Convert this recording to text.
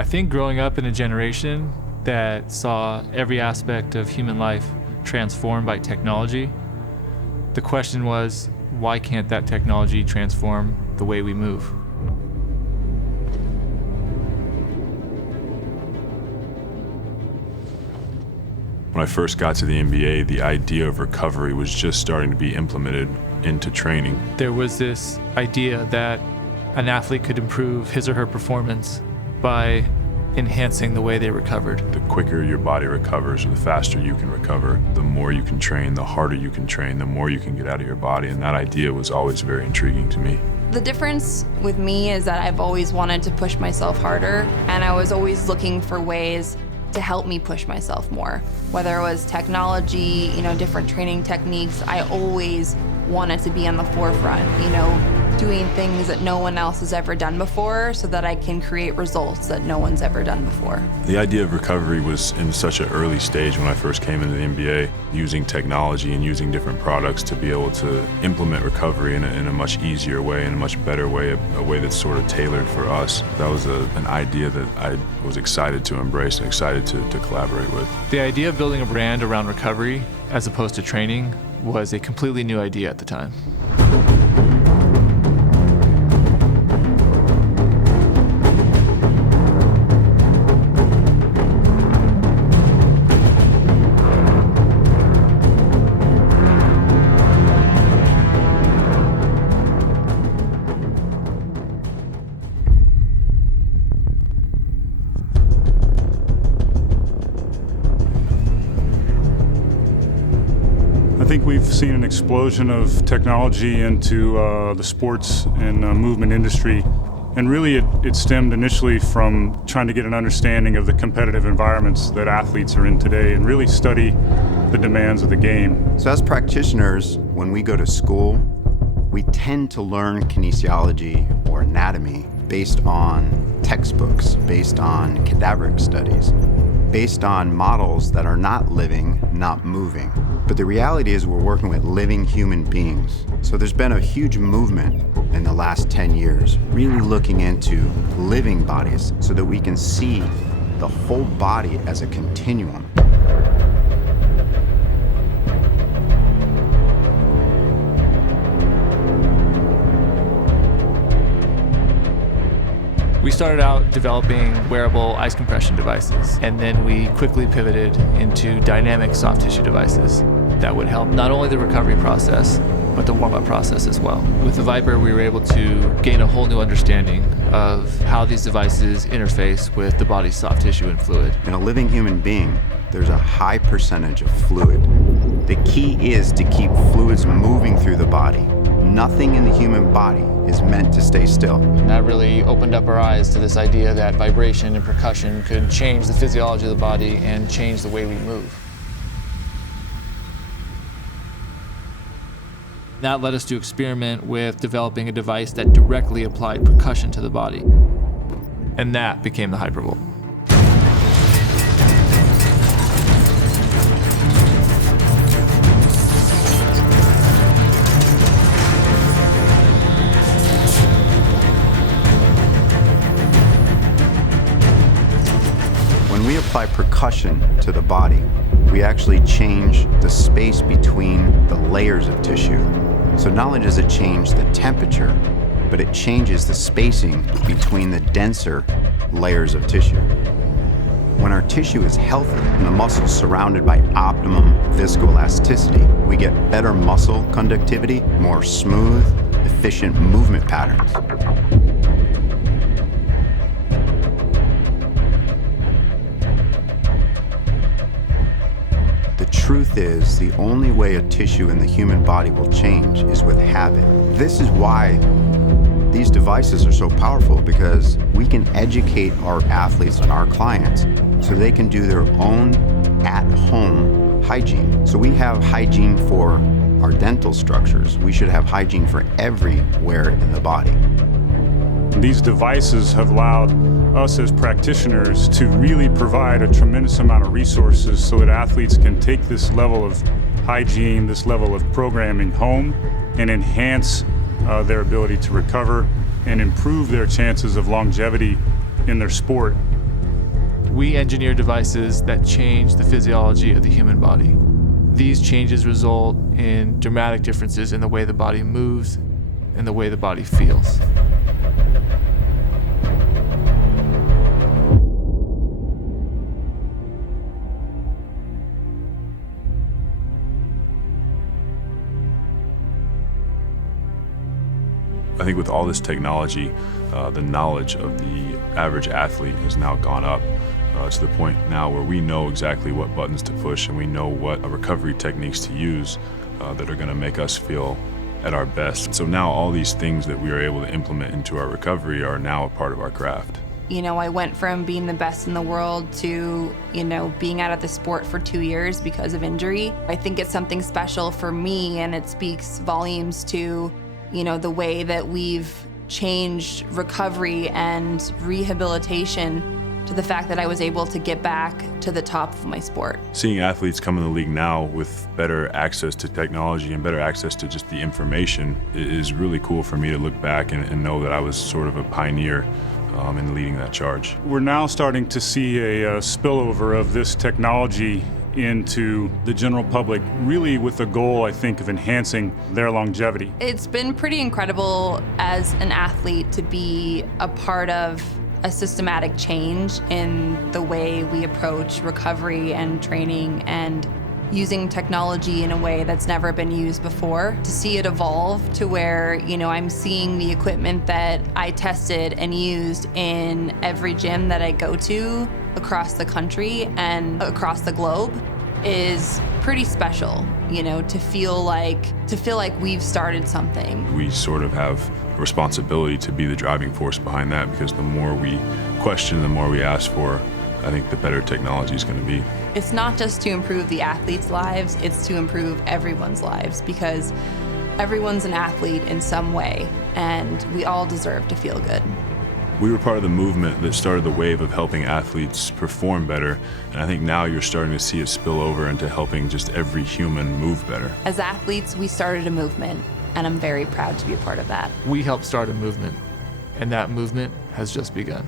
I think growing up in a generation that saw every aspect of human life transformed by technology, the question was, why can't that technology transform the way we move? When I first got to the NBA, the idea of recovery was just starting to be implemented into training. There was this idea that an athlete could improve his or her performance by enhancing the way they recovered. The quicker your body recovers, or the faster you can recover, the more you can train, the harder you can train, the more you can get out of your body, and that idea was always very intriguing to me. The difference with me is that I've always wanted to push myself harder, and I was always looking for ways to help me push myself more. Whether it was technology, different training techniques, I always wanted to be on the forefront, doing things that no one else has ever done before so that I can create results that no one's ever done before. The idea of recovery was in such an early stage when I first came into the NBA, using technology and using different products to be able to implement recovery in a much easier way, in a much better way, a way that's sort of tailored for us. That was an idea that I was excited to embrace and excited to collaborate with. The idea of building a brand around recovery as opposed to training was a completely new idea at the time. I think we've seen an explosion of technology into the sports and movement industry. And really it stemmed initially from trying to get an understanding of the competitive environments that athletes are in today and really study the demands of the game. So as practitioners, when we go to school, we tend to learn kinesiology or anatomy based on textbooks, based on cadaveric studies, based on models that are not living, not moving. But the reality is we're working with living human beings. So there's been a huge movement in the last 10 years, really looking into living bodies so that we can see the whole body as a continuum. We started out developing wearable ice compression devices, and then we quickly pivoted into dynamic soft tissue devices that would help not only the recovery process, but the warm-up process as well. With the Viper, we were able to gain a whole new understanding of how these devices interface with the body's soft tissue and fluid. In a living human being, there's a high percentage of fluid. The key is to keep fluids moving through the body. Nothing in the human body is meant to stay still. And that really opened up our eyes to this idea that vibration and percussion could change the physiology of the body and change the way we move. That led us to experiment with developing a device that directly applied percussion to the body. And that became the Hypervolt. When we apply percussion to the body, we actually change the space between the layers of tissue. So not only does it change the temperature, but it changes the spacing between the denser layers of tissue. When our tissue is healthy and the muscle is surrounded by optimum viscoelasticity, we get better muscle conductivity, more smooth, efficient movement patterns. The truth is, the only way a tissue in the human body will change is with habit. This is why these devices are so powerful, because we can educate our athletes and our clients so they can do their own at-home hygiene. So we have hygiene for our dental structures. We should have hygiene for everywhere in the body. These devices have allowed us as practitioners to really provide a tremendous amount of resources so that athletes can take this level of hygiene, this level of programming home, and enhance their ability to recover and improve their chances of longevity in their sport We engineer devices that change the physiology of the human body. These changes result in dramatic differences in the way the body moves and the way the body feels. I think with all this technology, the knowledge of the average athlete has now gone up to the point now where we know exactly what buttons to push and we know what recovery techniques to use that are going to make us feel at our best. So now all these things that we are able to implement into our recovery are now a part of our craft. You know, I went from being the best in the world to, being out of the sport for 2 years because of injury. I think it's something special for me, and it speaks volumes to, the way that we've changed recovery and rehabilitation to the fact that I was able to get back to the top of my sport. Seeing athletes come in the league now with better access to technology and better access to just the information is really cool for me to look back and know that I was sort of a pioneer in leading that charge. We're now starting to see a spillover of this technology into the general public, really with the goal, I think, of enhancing their longevity. It's been pretty incredible as an athlete to be a part of a systematic change in the way we approach recovery and training and using technology in a way that's never been used before. To see it evolve to where, I'm seeing the equipment that I tested and used in every gym that I go to across the country and across the globe is pretty special, to feel like we've started something. We sort of have a responsibility to be the driving force behind that, because the more we question, the more we ask for, I think the better technology is going to be. It's not just to improve the athletes' lives, it's to improve everyone's lives, because everyone's an athlete in some way, and we all deserve to feel good. We were part of the movement that started the wave of helping athletes perform better, and I think now you're starting to see it spill over into helping just every human move better. As athletes, we started a movement, and I'm very proud to be a part of that. We helped start a movement, and that movement has just begun.